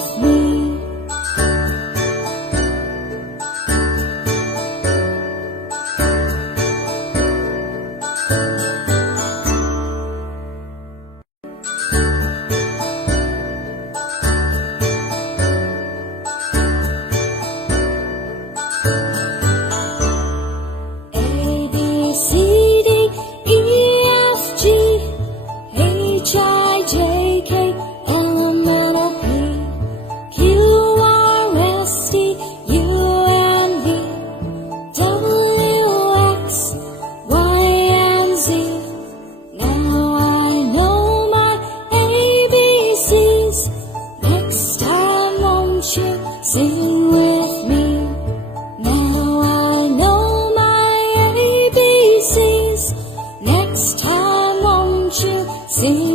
with me. A, B, C, D, E, F, G, H, I, J, K, L, M, N, O, P, Q, R, S, T, U, and V, W, X, Y, and Z. Now I know my ABCs. Next time won't you sing with me? Now I know my ABCs. Next time won't you sing